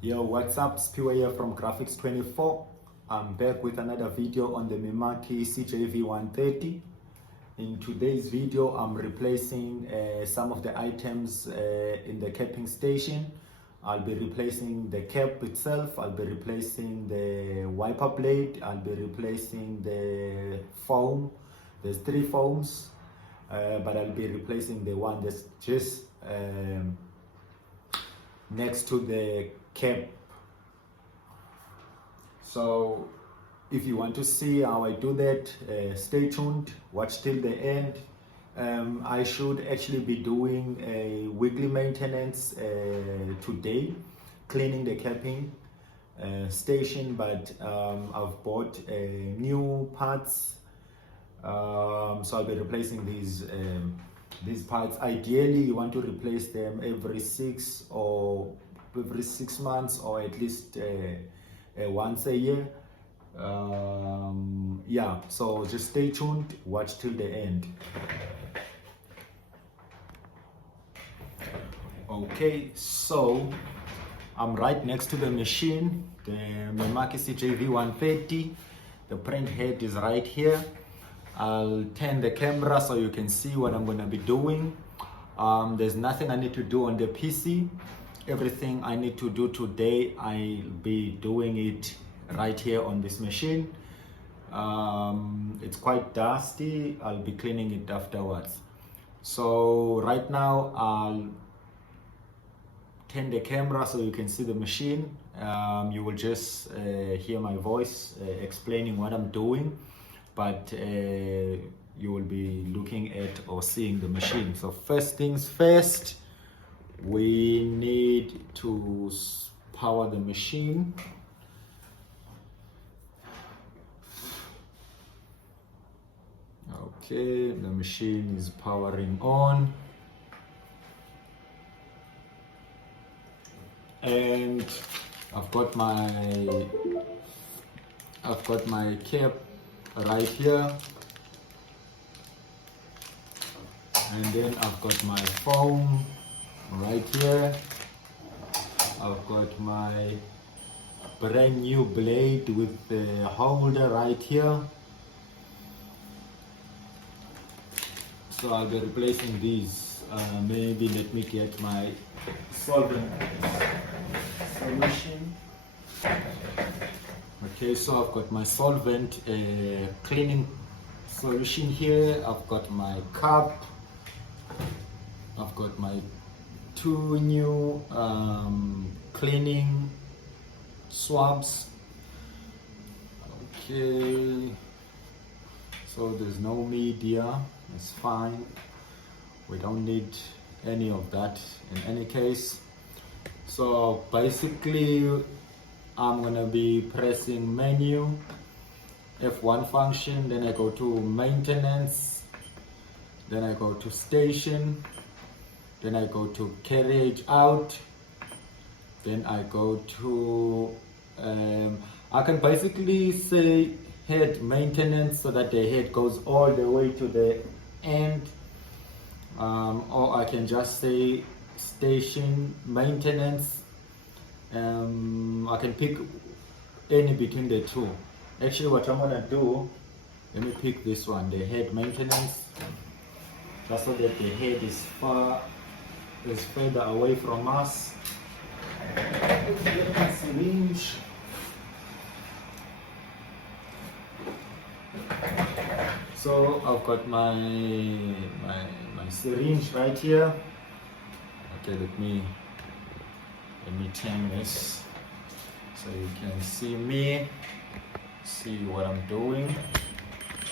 Yo, what's up? Sphiwe here from Graphics24. I'm back with another video on the Mimaki CJV130. In today's video, I'm replacing some of the items in the capping station. I'll be replacing the cap itself, I'll be replacing the wiper blade, I'll be replacing the foam. There's 3 foams, but I'll be replacing the one that's just next to the cap. So if you want to see how I do that, stay tuned, watch till the end. I should actually be doing a weekly maintenance today, cleaning the capping station, but I've bought new parts, so I'll be replacing these parts. Ideally, you want to replace them every 6 months, or at least once a year. Yeah, so just stay tuned, watch till the end. Okay, so I'm right next to the machine, the Mimaki CJV130. The print head is right here. I'll turn the camera so you can see what I'm going to be doing. There's nothing I need to do on the PC. Everything I need to do today, I'll be doing it right here on this machine. It's quite dusty. I'll be cleaning it afterwards. So right now I'll turn the camera so you can see the machine. You will just hear my voice explaining what I'm doing, but you will be looking at or seeing the machine. So first things first, we need to power the machine. Okay, the machine is powering on, and I've got my cap right here, and then I've got my foam right here. I've got my brand new blade with the holder right here. So I'll be replacing these. Maybe let me get my solvent solution. Okay, so I've got my solvent cleaning solution here. I've got my cup. I've got my 2 new cleaning swabs. Okay, so there's no media. It's fine. We don't need any of that in any case. So basically, I'm gonna be pressing menu, F1 function, then I go to maintenance, then I go to station, then I go to carriage out, then I go to, I can basically say head maintenance so that the head goes all the way to the end, or I can just say station maintenance. I can pick any between the two. Actually, what I'm gonna do, let me pick this one, the head maintenance, just so that the head is further away from us. Let's get my syringe. So I've got my syringe right here. Okay, let me turn this so you can see me, see what I'm doing.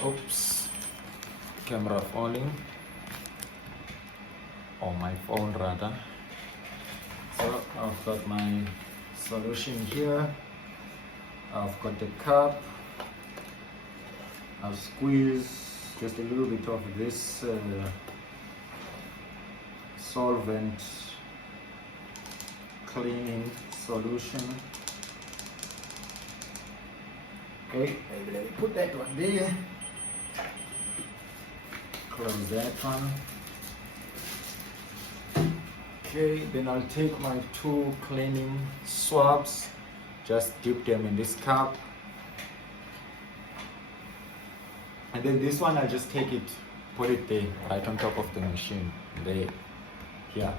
Oops, camera falling, or my phone rather. So I've got my solution here. I've got the cup. I'll squeeze just a little bit of this solvent cleaning solution. Okay, let me put that one there. Close that one. Okay, then I'll take my 2 cleaning swabs, just dip them in this cup, and then this one I'll just take it, put it there right on top of the machine there. Yeah.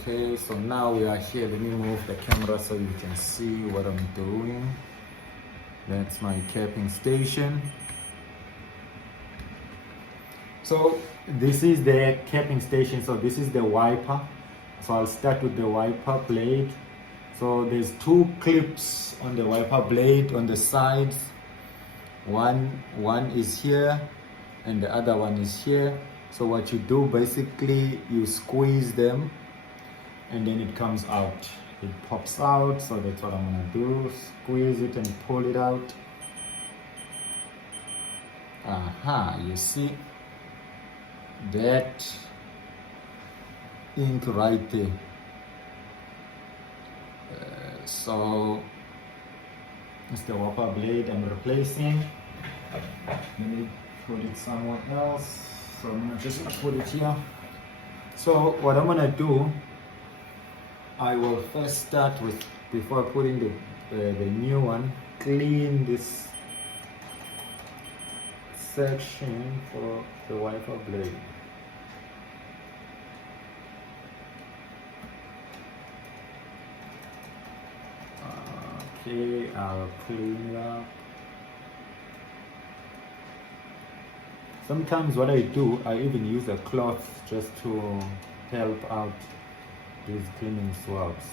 Okay, so now we are here. Let me move the camera so you can see what I'm doing. That's my capping station. So this is the capping station. So this is the wiper. So I'll start with the wiper blade. So there's 2 clips on the wiper blade on the sides. One is here and the other one is here. So what you do, basically you squeeze them and then it comes out. It pops out. So that's what I'm gonna do. Squeeze it and pull it out. You see that ink right there. So it's the wiper blade I'm replacing. Let me put it somewhere else. So I'm gonna just put it here. So what I'm gonna do, I will first start with, before putting the new one, clean this section for the wiper blade. Okay, I'll clean it up. Sometimes what I do, I even use a cloth just to help out these cleaning swabs.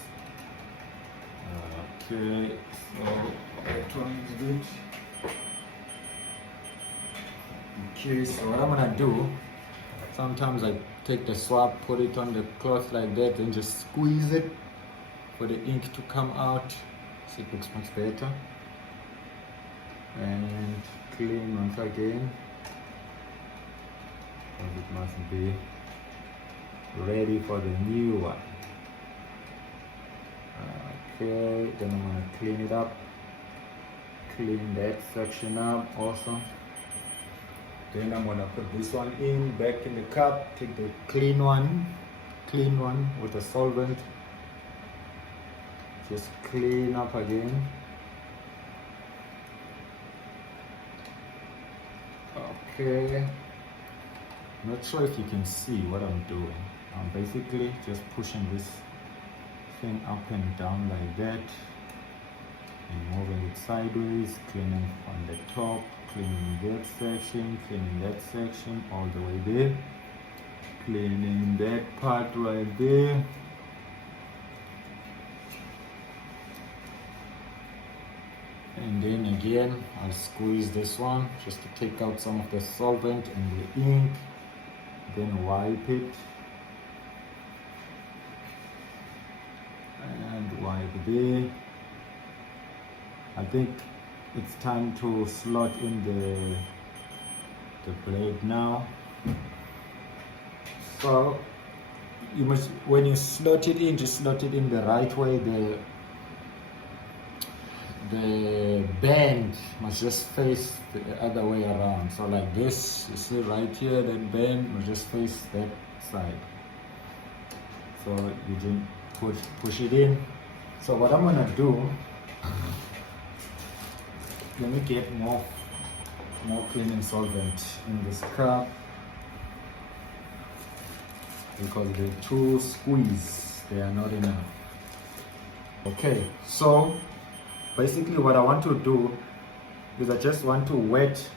Okay, so that one is good. Okay, so what I'm gonna do, sometimes I take the swab, put it on the cloth like that, and just squeeze it for the ink to come out. So it looks much better. And clean once again. It must be ready for the new one. Okay, then I'm gonna clean it up, clean that section up also. Then I'm gonna put this one in, back in the cup, take the clean one with a solvent, just clean up again. Okay. Not sure if you can see what I'm doing. I'm basically just pushing this thing up and down like that and moving it sideways, cleaning on the top, cleaning that section all the way there, cleaning that part right there. And then again, I'll squeeze this one just to take out some of the solvent and the ink. Then wipe it and wipe there. I think it's time to slot in the blade now. So you must, when you slot it in, just slot it in the right way. The band must just face the other way around. So like this, you see right here, that band must just face that side. So you just push it in. So what I'm gonna do, let me get more cleaning solvent in this cup, because the 2 squeeze, they are not enough. Okay, so basically what I want to do is I just want to wet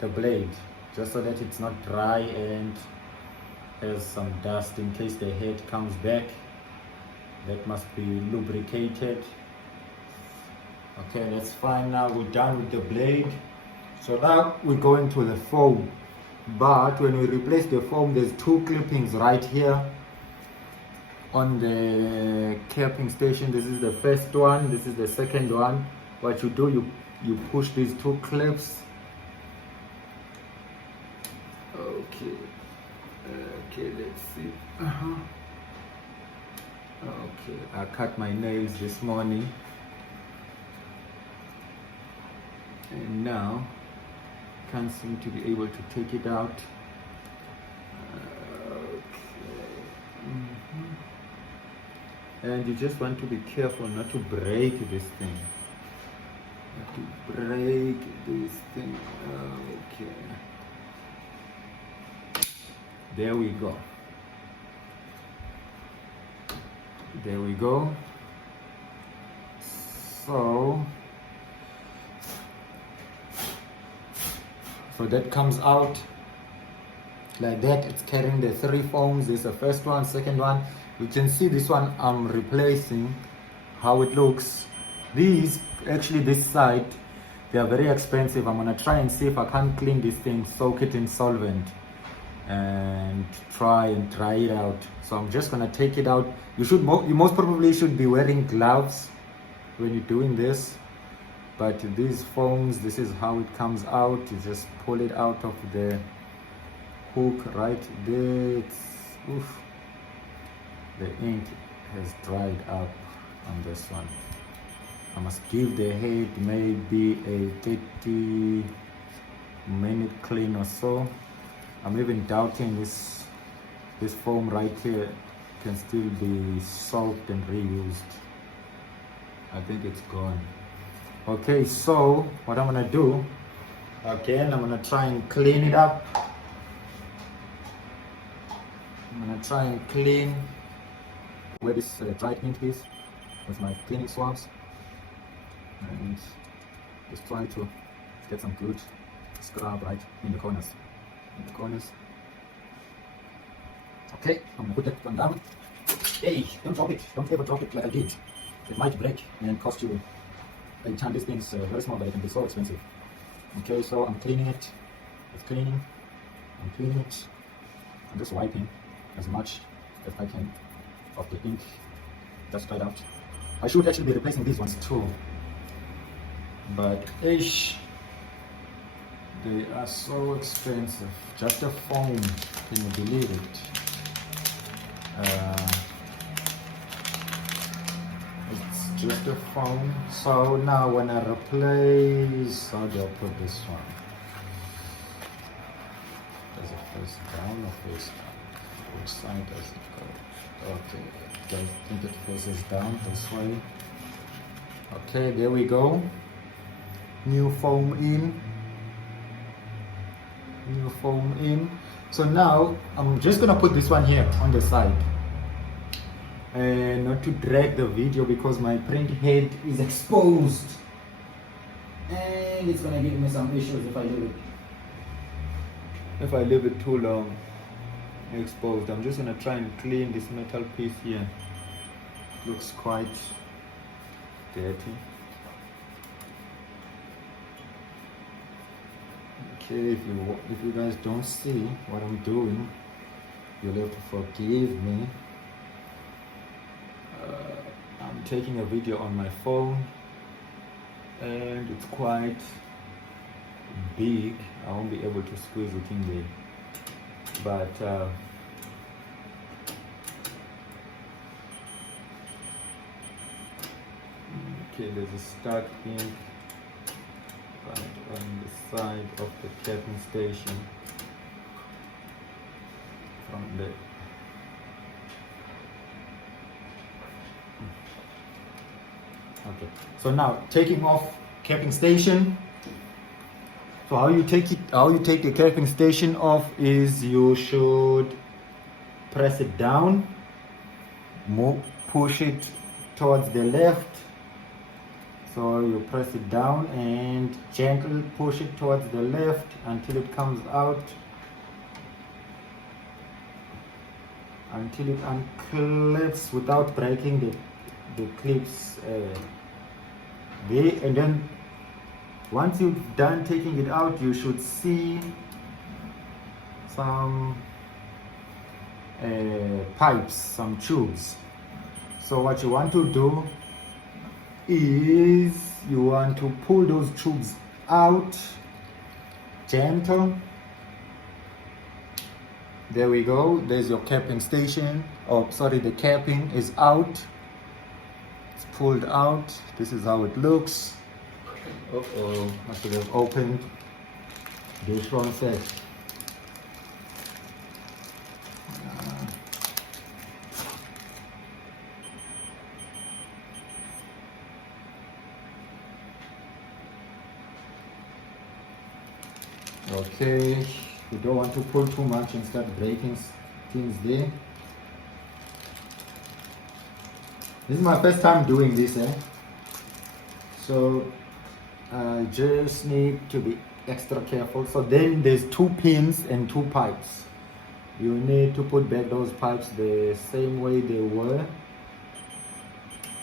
the blade just so that it's not dry and has some dust in case the head comes back. That must be lubricated. Okay, that's fine. Now we're done with the blade. So now we're going to the foam. But when we replace the foam, there's 2 clippings right here on the capping station. This is the first one, this is the second one. What you do, you push these 2 clips. Okay, let's see. Okay, I cut my nails this morning and now can't seem to be able to take it out. Okay. And you just want to be careful not to break this thing. Not to break this thing. Okay. There we go. There we go. So that comes out like that. It's carrying the 3 foams. This is the first one, second one. You can see this one I'm replacing, how it looks. These, actually this side, they are very expensive. I'm gonna try and see if I can't clean this thing, soak it in solvent, and try and dry it out. So I'm just gonna take it out. You most probably should be wearing gloves when you're doing this. But these foams, this is how it comes out. You just pull it out of the hook right there. Oof, the ink has dried up on this one. I must give the head maybe a 30-minute clean or so. I'm even doubting this foam right here can still be soaked and reused. I think it's gone. Okay, so what I'm gonna do, again, I'm gonna try and clean it up. I'm gonna try and clean where this dried ink is with my cleaning swabs, and just try to get some good scrub right in the corners. Okay, I'm gonna put that one down. Hey, don't drop it. Don't ever drop it like I did. It might break and cost you. By the time this thing's very small, but it can be so expensive. Okay, so I'm cleaning it. It's cleaning. I'm cleaning it. I'm just wiping as much as I can of the ink that's dried out. I should actually be replacing these ones too, but ish, they are so expensive. Just a foam, can you believe it? It's just a foam. So now when I replace, how do I put this one? Does it face down or face up? Which side does it go? Okay, I think it faces down this way. Okay, there we go. New foam in. New foam in. So now I'm just gonna put this one here on the side, and not to drag the video because my print head is exposed, and it's gonna give me some issues if I leave it too long exposed. I'm just gonna try and clean this metal piece here. Looks quite dirty. Okay, if you guys don't see what I'm doing, you'll have to forgive me. I'm taking a video on my phone and it's quite big. I won't be able to squeeze it in there, but okay, there's a stuck ink right on the side of the capping station from there. Okay, so now taking off capping station. So how you take the capping station off is you should press it down, push it towards the left. So you press it down and gently push it towards the left until it comes out, until it unclips without breaking the clips there. And then once you've done taking it out, you should see some pipes, some tubes. So what you want to do is you want to pull those tubes out, gentle. There we go. There's your capping station. Oh, sorry, the capping is out. It's pulled out. This is how it looks. Uh-oh, I should have opened this one first. Okay, you don't want to pull too much and start breaking things there. This is my first time doing this, so I just need to be extra careful. So then there's 2 pins and 2 pipes. You need to put back those pipes the same way they were,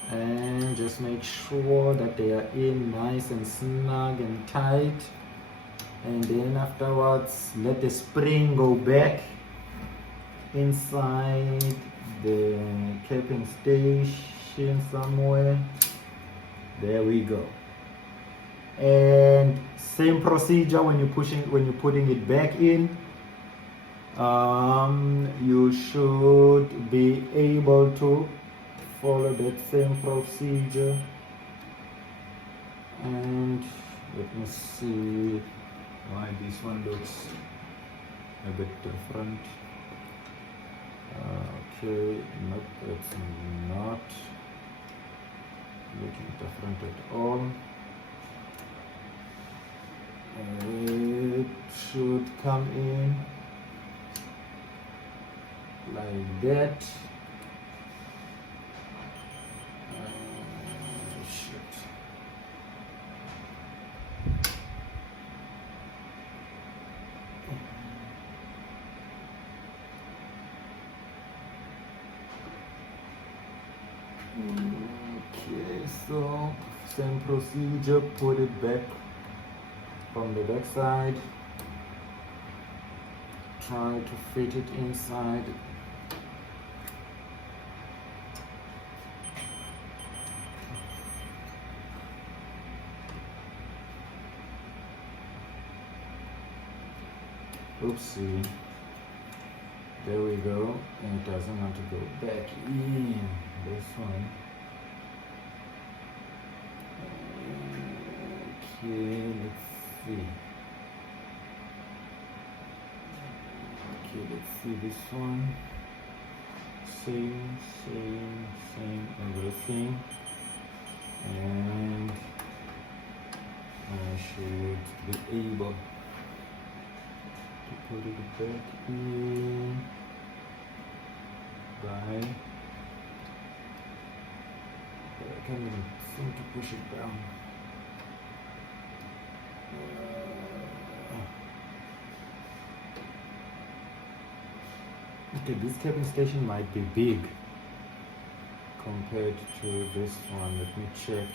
and just make sure that they are in nice and snug and tight. And then afterwards, let the spring go back inside the capping station somewhere. There we go. And same procedure when you're putting it back in. You should be able to follow that same procedure. And let me see why this one looks a bit different. Okay, nope, it's not looking different at all. It should come in like that. Shit. Okay, so same procedure, put it back from the back side, try to fit it inside. Oopsie, there we go, and it doesn't want to go back in this one. Okay, let's see. Okay, let's see this one. Same everything. And I should be able to put it back in by, but I can't even seem to push it down. Okay, this capping station might be big compared to this one. Let me check.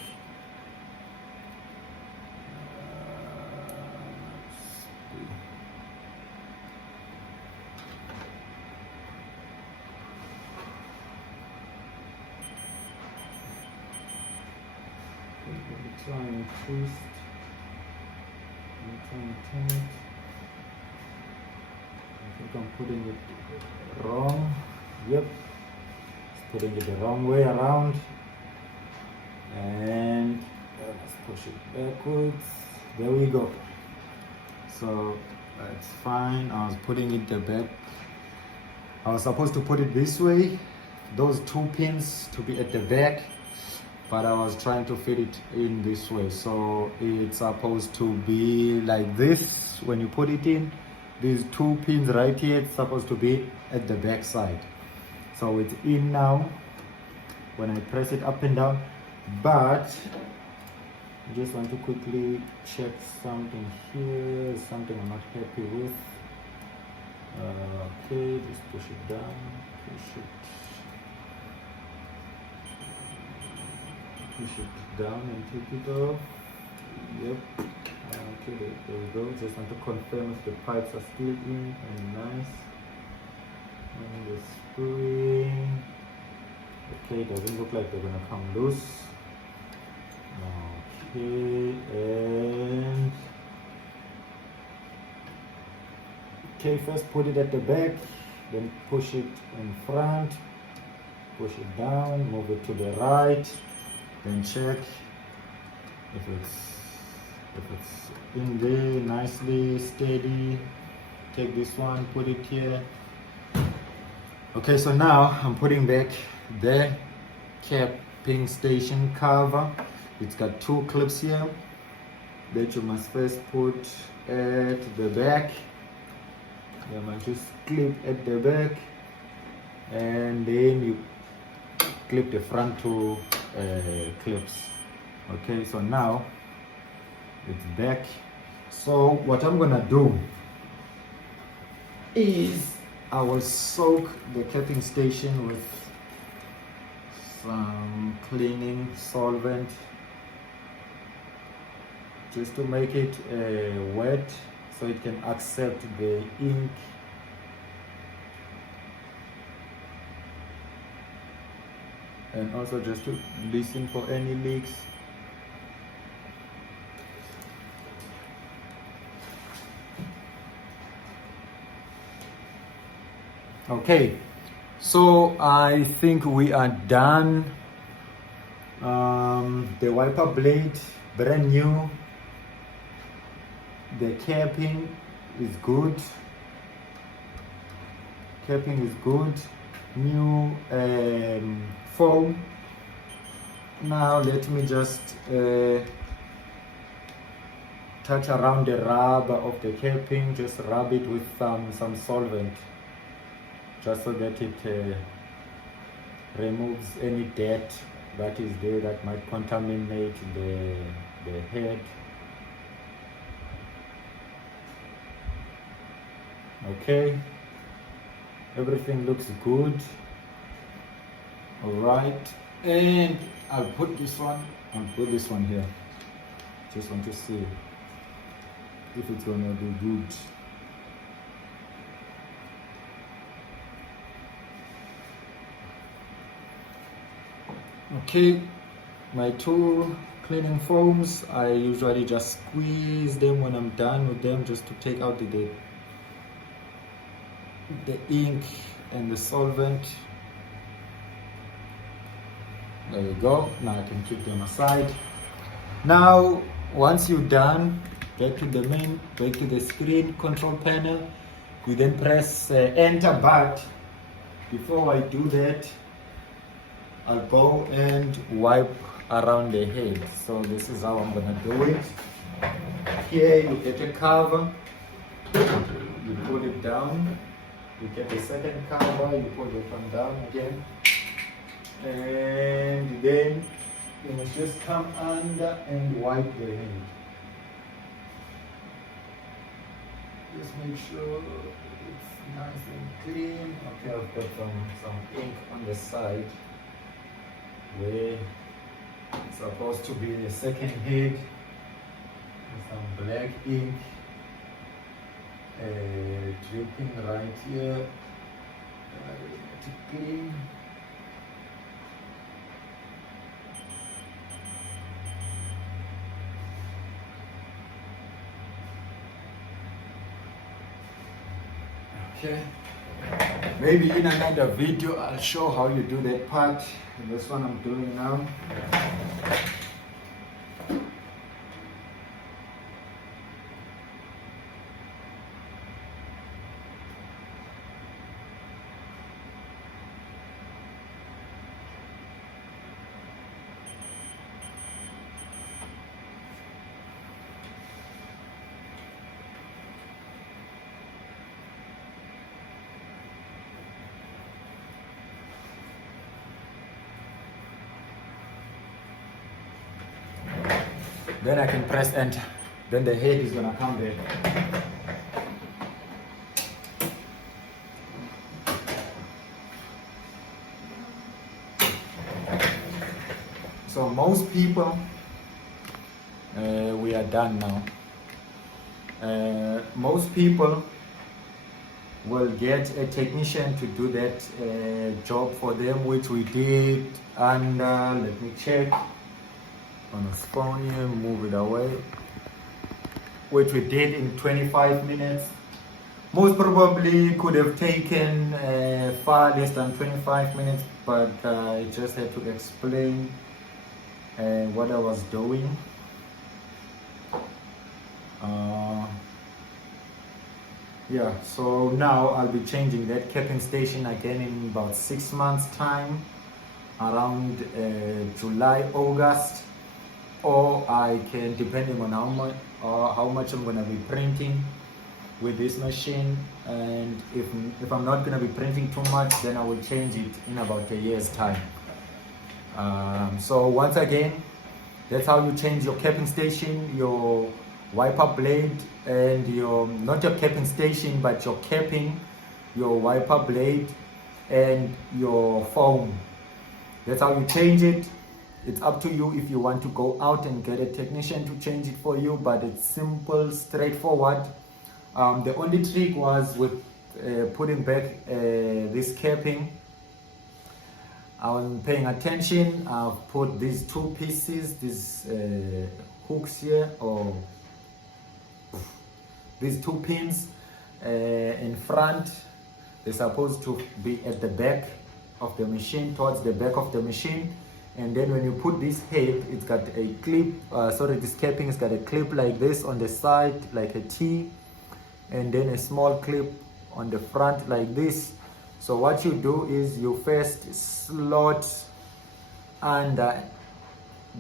Try and twist. Try and turn it. I think I'm putting it wrong. Yep. Just putting it the wrong way around. And let's push it backwards. There we go. So that's fine. I was putting it the back. I was supposed to put it this way. Those 2 pins to be at the back. But I was trying to fit it in this way, so it's supposed to be like this when you put it in. These 2 pins right here, it's supposed to be at the back side. So it's in now when I press it up and down, but I just want to quickly check something here, something I'm not happy with. Okay, just push it down, push it down and take it off. Yep. Okay, there we go. Just want to confirm if the pipes are still in and nice. And the spring. Okay, doesn't look like they're gonna come loose. Okay, and okay, first put it at the back, then push it in front, push it down, move it to the right. Then check if it's in there nicely, steady. Take this one, put it here. Okay, so now I'm putting back the capping station cover. It's got 2 clips here. that you must first put at the back. You must just clip at the back, and then you clip the front two clips. Okay, so now it's back. So what I'm gonna do is I will soak the capping station with some cleaning solvent just to make it wet so it can accept the ink. And also just to listen for any leaks. Okay, so I think we are done. The wiper blade, brand new. The capping is good. Capping is good. New foam. Now let me just touch around the rubber of the capping. Just rub it with some solvent, just so that it removes any dirt that is there that might contaminate the head. Okay, everything looks good. All right, and I'll put this one here. Just want to see if it's gonna be good. Okay, my two cleaning foams, I usually just squeeze them when I'm done with them, just to take out the ink and the solvent. There you go. Now I can keep them aside. Now once you're done, back to the screen control panel. You then press enter, but before I do that, I'll go and wipe around the head. So this is how I'm gonna do it. Here you get a cover, you pull it down. You get the second cover, you pull it one down again. And then you must just come under and wipe the head. Just make sure it's nice and clean. Okay, I've got some ink on the side where it's supposed to be the second head. Some black ink dripping right here. Let it clean. Okay, maybe in another video I'll show how you do that part. This one I'm doing now. Then I can press enter. Then the head is gonna come there. So most people, we are done now. Most people will get a technician to do that job for them, which we did under, let me check, on a phone here, move it away, which we did in 25 minutes. Most probably could have taken far less than 25 minutes, but I just had to explain what I was doing. Yeah, so now I'll be changing that capping station again in about 6 months time, around July, August. or I can, depending on how much I'm gonna be printing with this machine, and if I'm not gonna be printing too much, then I will change it in about a year's time. So once again, that's how you change your capping station, your wiper blade, and your, not your capping station, but your capping, your wiper blade, and your foam. That's how you change it. It's up to you if you want to go out and get a technician to change it for you, but it's simple, straightforward. The only trick was with putting back this capping. I wasn't paying attention. I've put these two pieces, these hooks here, or these two pins in front. They're supposed to be at the back of the machine, towards the back of the machine. And then when you put this head, it's got a clip, this capping has got a clip like this on the side, like a T, and then a small clip on the front like this. So what you do is you first slot under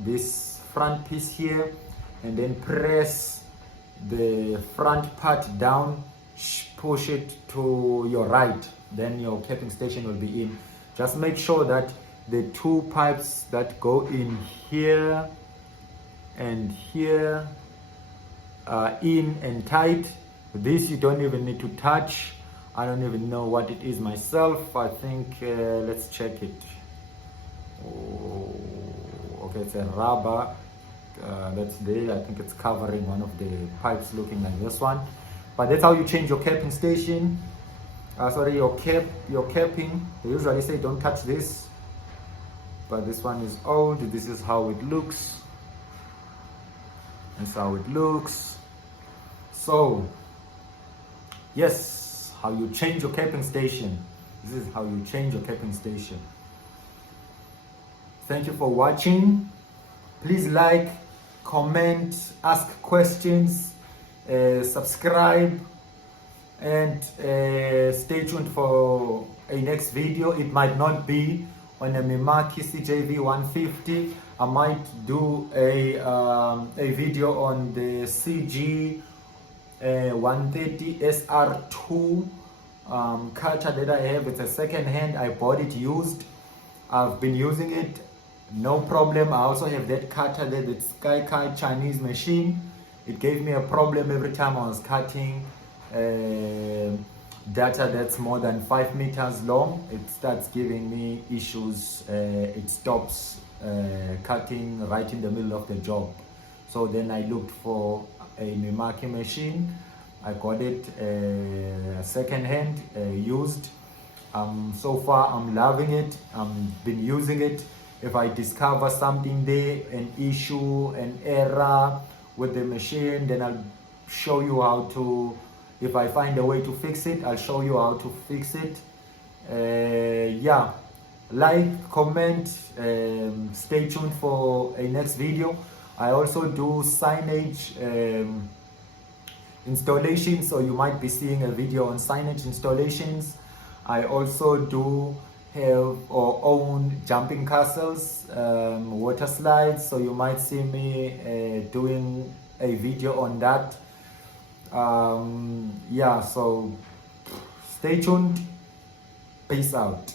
this front piece here, and then press the front part down, push it to your right, then your capping station will be in. Just make sure that the two pipes that go in here and here are in and tight. This you don't even need to touch. I don't even know what it is myself. I think, let's check it. Oh, okay, it's a rubber that's there. I think it's covering one of the pipes looking like this one. But that's how you change your capping station. Your capping. They usually say don't touch this, but this one is old. This is how it looks. That's how it looks. So yes, how you change your capping station. This is how you change your capping station. Thank you for watching. Please like, comment, ask questions, subscribe, and stay tuned for a next video. It might not be on a Mimaki CJV150. I might do a video on the CG 130 SR2 cutter that I have. It's a second hand. I bought it used. I've been using it, no problem. I also have that cutter there, that Sky Chinese machine. It gave me a problem every time I was cutting data that's more than 5 meters long. It starts giving me issues. It stops cutting right in the middle of the job. So then I looked for a Mimaki machine. I got it second hand, used. So far I'm loving it. I've been using it. If I discover something there, an issue, an error with the machine, then I'll show you how to, if I find a way to fix it, I'll show you how to fix it. Yeah, like, comment, stay tuned for a next video. I also do signage installations, so you might be seeing a video on signage installations. I also do have or own jumping castles, water slides, so you might see me doing a video on that. Yeah, so stay tuned. Peace out.